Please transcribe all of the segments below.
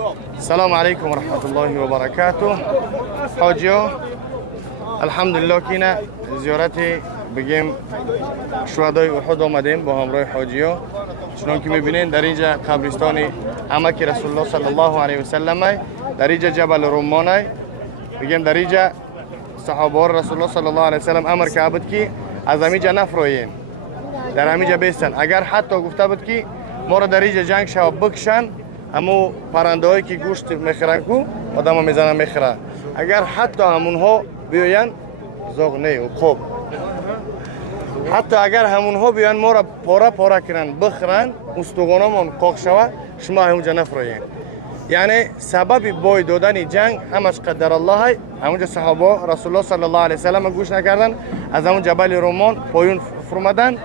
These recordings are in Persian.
السلام عليكم ورحمة الله وبركاته. حاجیو الحمدلله کینا زیارتی بگیم شهدای احد آمدیم با همراه حاجیو. چنان که میبینین در اینجا قبرستان عمک رسول الله صلی الله علیه و سلم، در اینجا جبل رمان، بگیم در اینجا صحابه رسول الله صلی الله علیه و سلم امر کرده بود که از همینجا نفروین، در همینجا بیستن. اگر حتی گفته بود که ما را در اینجا جنگ شو بکشن، همو پرنده هایی که گوشت میخورن کو آدم ها میزنن میخورن، اگر حتی همونها بیاین زاغ نه و خوب، حتی اگر همونها بیان ما را پاره پاره کنن بخورن استخوانمون قاق شود، شما همونجا نفروین. یعنی سبب بای دادن جنگ همش قدر الله های. همونجا صحابه رسول الله صلی الله علیه و سلم گوش نکردن، از همون جبل رمان پایون فرمدن.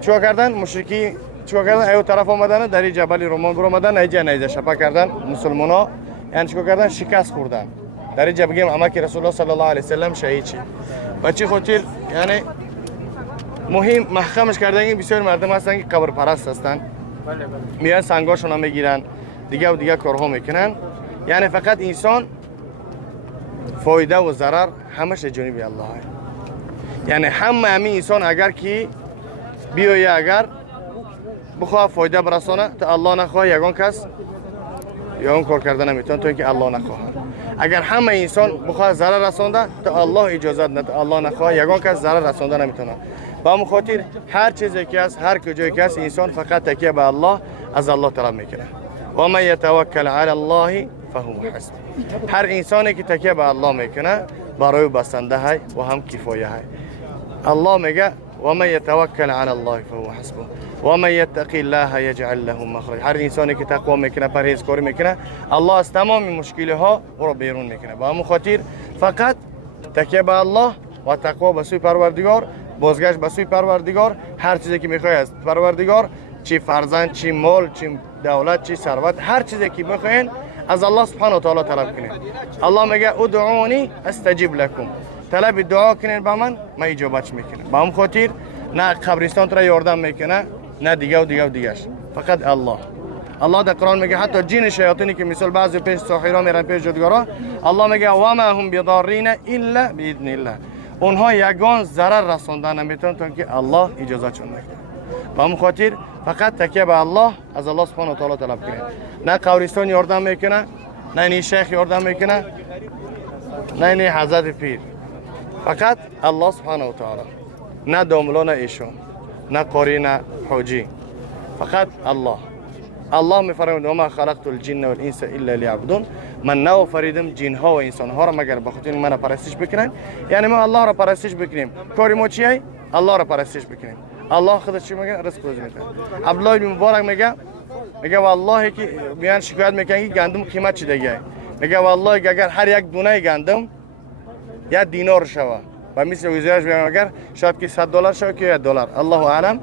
چیکار کردن؟ مشرکی چیکار کردن؟ ایو طرف آمدن، در این جبل رمان برآمدن، اینجا نیزه شپه کردن مسلمانا. یعنی چیکار کردن؟ شکست خوردن. در اینجا بگیم عمک رسول الله صلی الله علیه و سلم شهید شد. و چی خاطر؟ یعنی مهم محکمش کردن. بسیار مردم هستن که قبر پرست هستن، میان سنگاشون هم میگیرن، دیگه و دیگه کارها میکنن. یعنی فقط انسان فایده و ضرر همش جانب الله هست. یعنی همه انسان اگر که بیایه اگر بخواه فایده برسانه تا الله نخواه، یگان کس یا اون کار کردن نمیتونه تا اینکه الله نخواه. اگر همه انسان بخواه ضرر رسانده تا الله اجازت نده، الله نخواه، یگان کس ضرر رسانده نمیتونه. با همون خاطر هر چیزی که هست، هر کجایی که هست، انسان فقط تکیه به الله، از الله طلب میکنه. و من یتوکل علی الله فهو حسبه. هر انسانی که تکیه به الله میکنه برای بسنده های و هم کفایه های. الله میگه و من یتوکل علی الله فهو حسبه و من یتقی الله یجعل له مخرج. هر انسانی که تقوا میکنه، پرهیزکاری میکنه، الله از تمام مشکل ها او را بیرون میکنه. با همون خاطر فقط تکیه به الله و تقوا به سوی پروردگار، بازگشت به سوی پروردگار. هر چیزی که میخوای از پروردگار، چی فرزند، چی مال، چی دولت، چی ثروت، هر چیزی که میخواین از الله سبحانه و تعالی طلب کنین. الله میگه ادعونی استجیب لکم، طلب دعا کنین با من اجابت میکنم. با هم خاطر نه قبرستان را یاردم میکنه، نه دیگه و دیگه و دیگهش، فقط الله. الله در قرآن میگه حتی جن شیاطینی که مثل بعضی پیش ساحرا میرن پیش جادوگرا، الله میگه و ما هم بضارین الا باذن الله، اونها یگان ضرر رساندن نمیتونن تا که الله اجازهشون نکنه. با همون خاطر فقط تکیه به الله، از الله سبحانه و تعالی طلب کنید. نه قبرستان یاردم میکنه، نه این شیخ یاردم میکنه، نه این حضرت پیر، فقط الله سبحانه و تعالی. نه داملا، نه ایشون، نه قاری، نه حاجی، فقط الله. الله میفرماید و ما خلقت الجن والانس الا لیعبدون، من نآفریدم جن ها و انسان ها را مگر به خاطر من پرستش بکنن. یعنی ما الله را پرستش بکنیم. کاری ما چیه؟ الله را پرستش بکنیم. الله خودش چی میگه؟ رزق روزی میده. عبدالله بن مبارک میگه والله که بیان شکایت میکنن که گندم قیمت چی دیگه، میگه والله اگر هر یک دونه گندم $1 شوه و مثل وزیرش بیان اگر شاید که $100 شوه که $1. الله اعلم.